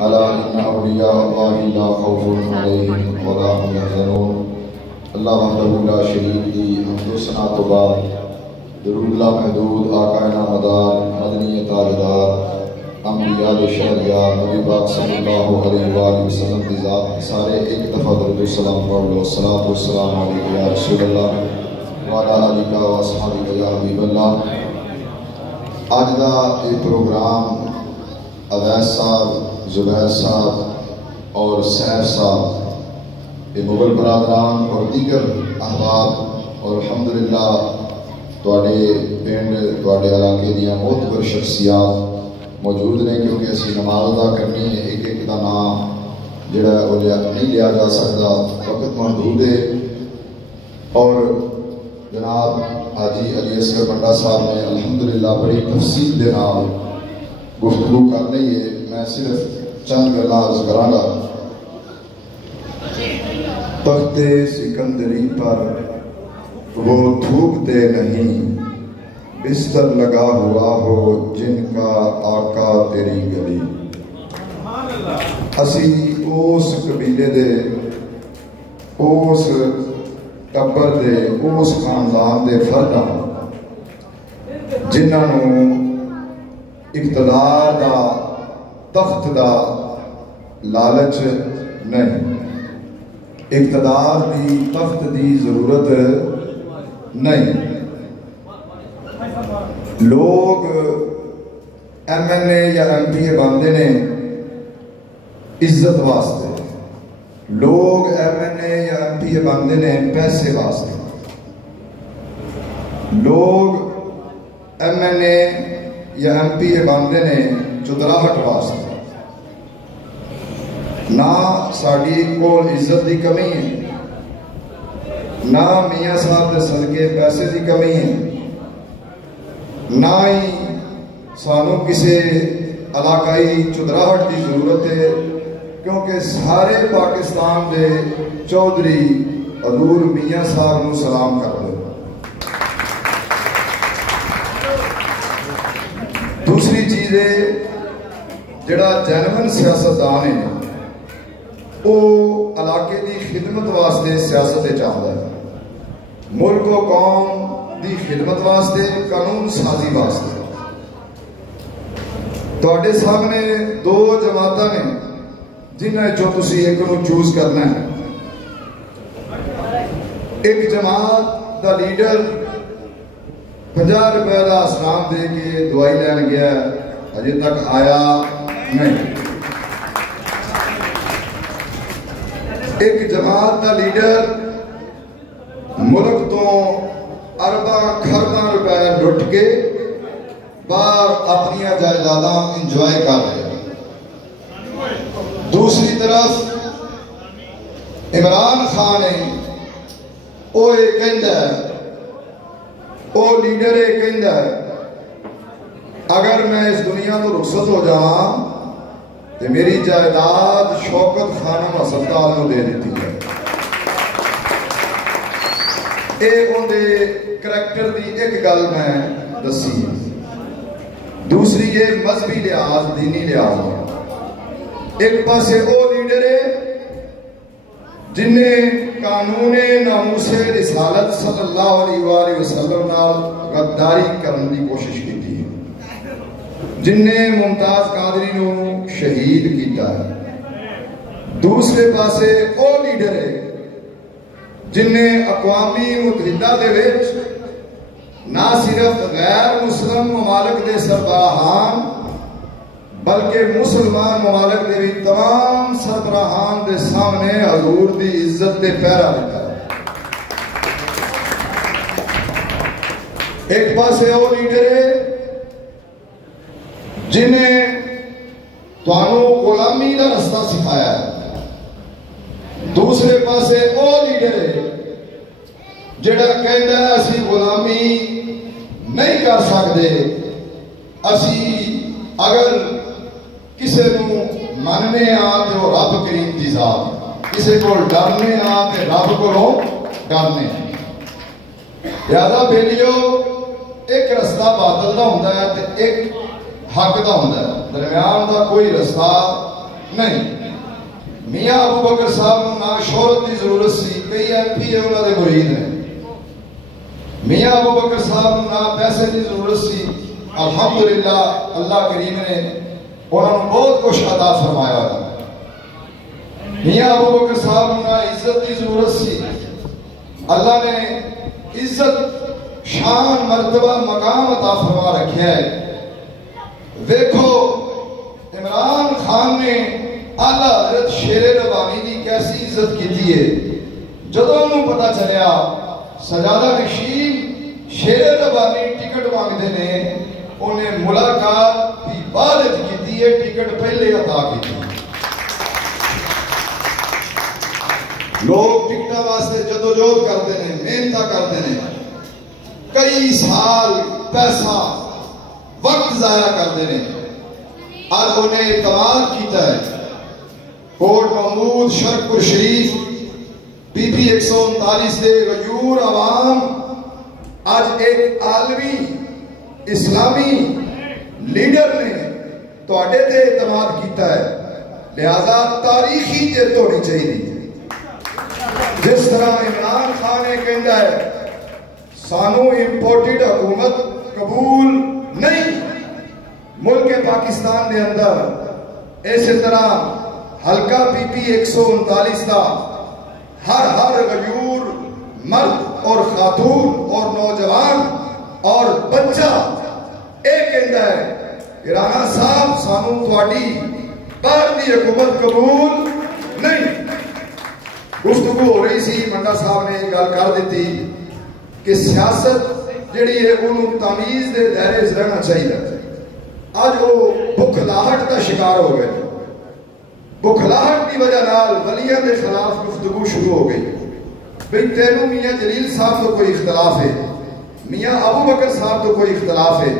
ألا إن أولياء الله لا خوف عليهم ولا هم يحزنون. اللہ وحدہ لا شریک کی حمد و ثنا تو بعد درود لا محدود آقا نامدار مدنی تاجدار انبیاء شہریار نبی پاک صلی اللہ علیہ وآلہ وسلم کی ذات سارے ایک دفعہ درود و سلام پڑھ لو. الصلاۃ والسلام علیک یا رسول اللہ وعلی آلک و اصحابک یا حبیب اللہ. اج دا یہ پروگرام اویس صاحب، زبیر صاحب اور سیف صاحب یہ مغل برادران اور دیگر احباب اور الحمدللہ تواڈے پنڈ تواڈے علاقے دیا معتبر شخصیات موجود نے، کیونکہ اسی نماز ادا کرنی ہے. ایک ایک دا نام جڑا ہے وہ نہیں لیا جا سکتا، وقت محدود ہے. اور جناب حاجی علی اصغر بنڈا صاحب نے الحمدللہ بڑی تفصیل دے نال گفتگو کر لی ہے. میں صرف چند گلاں عرض کراں گا. تخت سکندری پر وہ تھوکتے نہیں، بستر لگا ہوا ہو جن کا آقا تیری گلی. اسی اس قبیلے دے، اس ٹبر دے، اس خاندان دے فرد ہاں جنہاں اقتدار دا، تخت دا لالچ نہیں، اقتدار دی، تخت دی ضرورت نہیں. لوگ ایم این اے یا ایم پی اے بنتے نے عزت واسطے، لوگ ایم این اے یا ایم پی اے بنتے نے پیسے واسطے، لوگ ایم این اے یا ایم پی اے بنتے نے چتراہٹ واسطے. نہ ساڑی کول عزت دی کمی ہے، نہ میاں صاحب دے صدقے پیسے دی کمی ہے، نہ ہی سانو کسے علاقائی چتراہٹ دی ضرورت ہے، کیونکہ سارے پاکستان دے چودھری حضور میاں صاحب نو سلام کر دے. دوسری چیز ہے جڑا جینون سیاستدان ہے وہ علاقے دی خدمت واسطے سیاست چاہتا ہے، ملک و قوم دی خدمت واسطے، قانون سازی واسطے. تواڈے سامنے دو جماعتاں نے جنہاں چوں تسی ایک نو چوز کرنا ہے. ایک جماعت دا لیڈر 50 روپے دا اسلام دے کے دوائی لین گیا، اجے تک آیا نہیں. ایک جماعت دا لیڈر ملک تو ارباں کھرباں روپے لٹ کے باہر اپنی جائیداداں انجوائے کر رہے. دوسری طرف عمران خان ہے، وہ یہ کہندا ہے، وہ لیڈر یہ کہندا ہے اگر میں اس دنیا تو رخصت ہو جاواں تو میری جائیداد شوکت خانم ہسپتال کو دے دیتی ہے. یہ اندے کریکٹر دی ایک گل میں دسی. دوسری یہ مذہبی لحاظ، دینی لحاظ. ایک پاسے وہ لیڈر ہے جن نے قانون ناموس رسالت صلی اللہ علیہ وآلہ وسلم نال غداری کرنے کی کوشش کی تھی، جن نے ممتاز قادری نو شہید کیتا ہے. دوسرے پاسے وہ لیڈر ہے جن نے اقوام متحدہ دے وچ نہ صرف غیر مسلم ممالک دے سربراہان بلکہ مسلمان ممالک دے بھی تمام سربراہان دے سامنے حضور دی عزت دے پہرا دیتا ہے. ایک پاسے وہ لیڈر ہے جنہیں توانو غلامی کا رستہ سکھایا ہے. دوسرے پاسے وہ لیڈر ہے جڑا کہندا ہے اسی غلامی نہیں کر سکتے، اسی اگر کسے نو مننے آن تو رب کریم دی ذات، کسے کو ڈرنے آن تو رب کو ڈرنے. لہذا بیلیو ایک رستہ باطل دا ہوندا ہے تے ایک حق دا ہوندا ہے، درمیان دا کوئی رستہ نہیں. میاں ابو بکر صاحب نہ شہرت کی ضرورت سی, کئی ایم پی انہوں نے مرید ہیں. میاں ابو بکر صاحب نہ پیسے کی ضرورت سی, الحمدللہ اللہ کریم نے انہوں نے بہت کچھ عطا فرمایا. میاں ابو بکر صاحب نہ عزت کی ضرورت سی, اللہ نے عزت شان مرتبہ مقام عطا فرما رکھا ہے. دیکھو عمران خان نے اعلیٰ حضرت شیر ربانی کی کیسی عزت کی ہے. جدوں انہوں پتا چلیا سجادہ نشین شیر ربانی ٹکٹ مانگتے ہیں, انہیں ملاقات بھی بعد کی ہے, ٹکٹ پہلے عطا کی. لوگ ٹکٹاں واسطے جدوجہد کرتے ہیں, محنت کرتے ہیں, کئی سال پیسہ وقت ضائع کرتے ہیں. آج انہیں اعتماد کیتا ہے. کوٹ محمود شرکپور شریف پی پی 139 دے غیور عوام آج ایک عالمی اسلامی لیڈر نے تواڈے تے اعتماد کیتا ہے, لہذا تاریخی جیت ہونی چاہیے. جس طرح عمران خان نے کہندا ہے سانو امپورٹڈ حکومت قبول نہیں ملک پاکستان دے اندر, اسی طرح حلقہ پی پی 139 دا ہر غیور مرد اور خاتون اور نوجوان اور بچہ اے کہندا ہے کہ رانا صاحب سانو تواڈی باہر دی حکومت قبول نہیں. گفتگو ہو رہی سی, منڈا صاحب نے گل کر دیتی کہ سیاست جڑی ہے انہوں تمیز دے دائرے وچ رہنا چاہیے. آج وہ بکھلاہٹ کا شکار ہو گئے. بکھلاہٹ کی وجہ نال ولیاں دے خلاف گفتگو شروع ہو گئی. بھئی تینوں میاں جلیل صاحب تو کوئی اختلاف ہے, میاں ابو بکر صاحب تو کوئی اختلاف ہے,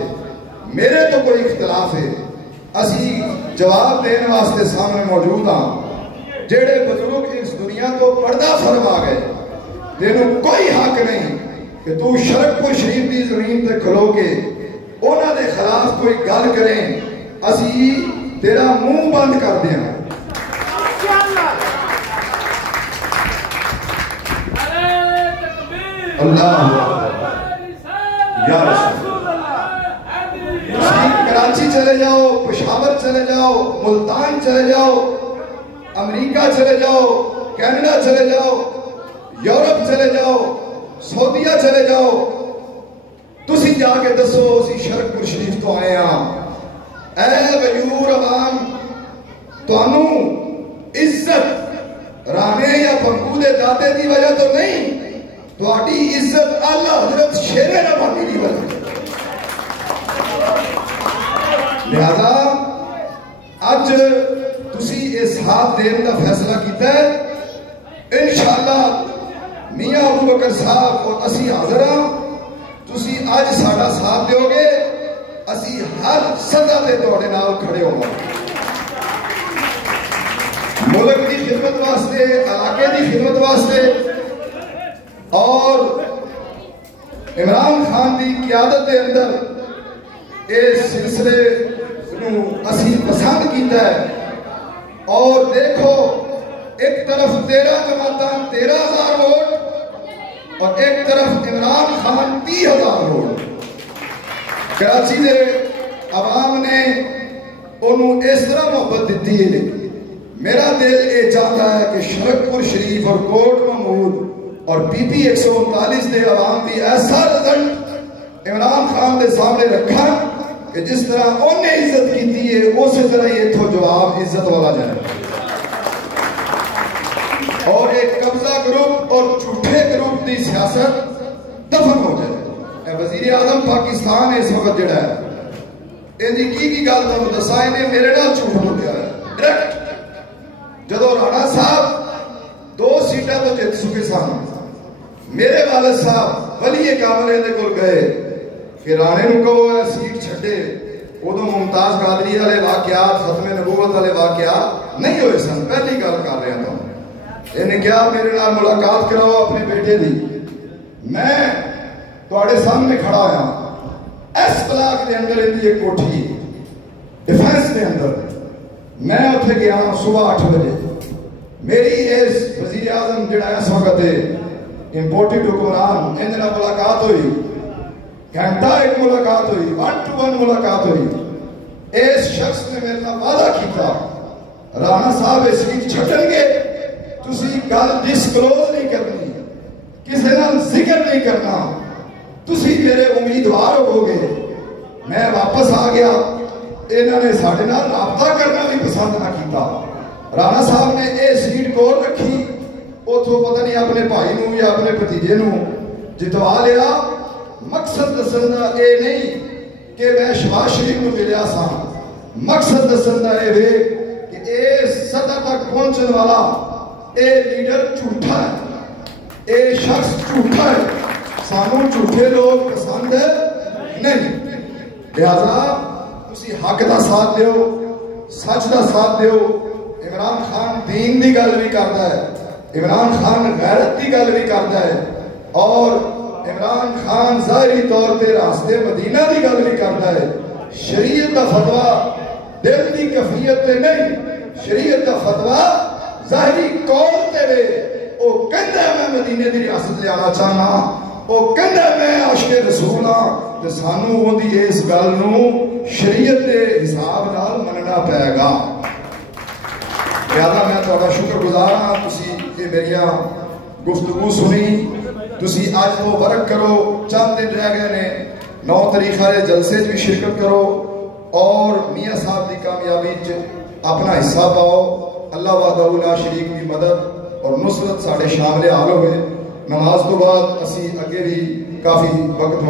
میرے تو کوئی اختلاف ہے. اسی جواب دینے واسطے سامنے موجود ہاں. جڑے بزرگ اس دنیا تو پردہ فرما گئے, تینوں کوئی حق نہیں کہ تو شرکپور شریف دی زمین تے کھلو کے انہاں دے خلاف کوئی گل کریں, اسی تیرا منہ بند کر دیں. اللہ یا رسول کراچی چلے جاؤ, پشاور چلے جاؤ, ملتان چلے جاؤ, امریکہ چلے جاؤ, کینیڈا چلے جاؤ, یورپ چلے جاؤ, سعودیہ چلے جاؤ, تسی جا کے دسو اسی شرکپور شریف تو آئے ہاں. اے غیور عوام, تانوں عزت رانے یا بنگو دے دادے دی وجہ تو نہیں, تواڈی عزت اعلیٰ حضرت شیر ربانی دی وجہ. لہذا اج تسی اس ہاتھ دین کا فیصلہ کیتا ہے. انشاءاللہ میاں ابو بکر صاحب اور اسی حاضر ہاں. تسی اج ساڈا ساتھ دیو گے, اسی ہر سزا تے تواڈے نال کھڑے ہوں گے. ملک کی خدمت واسطے, علاقے کی خدمت واسطے, اور عمران خان کی قیادت کے اندر اس سلسلے نو اسی پسند کیتا ہے. اور دیکھو ایک طرف 13 جماعتاں 13,000 ووٹ اور ایک طرف عمران خان 30,000 ووٹ. کراچی دے عوام نے انہوں اس طرح محبت دیتی ہے. میرا دل یہ چاہتا ہے کہ شرکپور شریف اور کوٹ محمود اور پی پی 139 دے عوام بھی ایسا رزلٹ عمران خان دے سامنے رکھا کہ جس طرح انہیں عزت کی ہے اسی طرح یہ تو جواب عزت والا جائے. اور ایک قبضہ گروپ اور جھوٹے گروپ دی سیاست دفن ہو جائے. وزیر اعظم پاکستان اس وقت جڑا ہے کی گل تو دسا, انہیں میرے نال جھوٹ بولیا ہے ڈائریکٹ. جدو رانا صاحب 2 سیٹاں تو جیت چکے سن, میرے والد صاحب ولی کامل دے کول گئے کہ رانے نو کہو سیٹ چھڈے. ادو ممتاز قادری والے واقعات, ختم نبوت والے واقعات نہیں ہوئے سن. پہلی گل کر رہا تھا. انہیں کیا میرے نال ملاقات کراؤ اپنے بیٹے دی. میں تواڈے سامنے کھڑا ہوا. اس بلاک دے اندر ان دی ایک کوٹھی ڈیفینس دے اندر میں اتنے گیا صبح 8 بجے. میری اس وزیر اعظم جڑا اس وقت امپورٹڈ حکمران ان ملاقات ہوئی, گھنٹہ ایک ملاقات ہوئی, 1 to 1 ملاقات ہوئی. اس شخص نے میرے نال وعدہ کیتا رانا صاحب اس سیٹ چھڈن گے تسی گل ڈسکلوز نہیں کرنی, کسی نال ذکر نہیں کرنا, تسی میرے امیدوار ہو گے. میں واپس آ گیا, انہوں نے ساڈے نال رابطہ کرنا بھی پسند نہ کیتا. رانا صاحب نے یہ سیٹ کول رکھی, اتوں پتہ نہیں اپنے بھائی نو یا اپنے بھتیجے نو جتوا لیا. مقصد دسن دا اے نہیں کہ میں شہباز شریف نو ملیا سا, مقصد دسن دا اے وے کہ اے سطح تک پہنچن والا اے لیڈر جھوٹا ہے, اے شخص جھوٹا ہے. سانوں جھوٹے لوگ پسند نہیں. لہذا تسی حق دا ساتھ دیو, سچ دا ساتھ دیو. عمران خان دین دی گل بھی کرتا ہے, عمران خان غیرت دی گل بھی کرتا ہے, اور عمران خان ظاہری طور پہ راستے مدینہ دی گل بھی کرتا ہے. شریعت دا فتویٰ دل دی کفیت تے نہیں, شریعت دا فتویٰ ظاہری قول تے وے. او کہندا ہے میں مدینے دی ریاست لے آنا چاہنا, او کہندا ہے میں عاشق رسول ہاں, تے سانوں اودی اس گل نو شریعت دے حساب نال مننا پے گا. لہذا میں تہاڈا شکر گزار ہاں, تسی یہ میریاں گفتگو سنی, تسی اج تو ورک کرو. چند دن رہ گئے نے, 9 تاریخ والے جلسے بھی شرکت کرو اور میاں صاحب دی کامیابی اپنا حصہ پاؤ. اللہ وحدہ لا شریک دی مدد اور نصرت ساڈے شامل حال ہوئے. نماز تو بعد اسی اگے بھی کافی وقت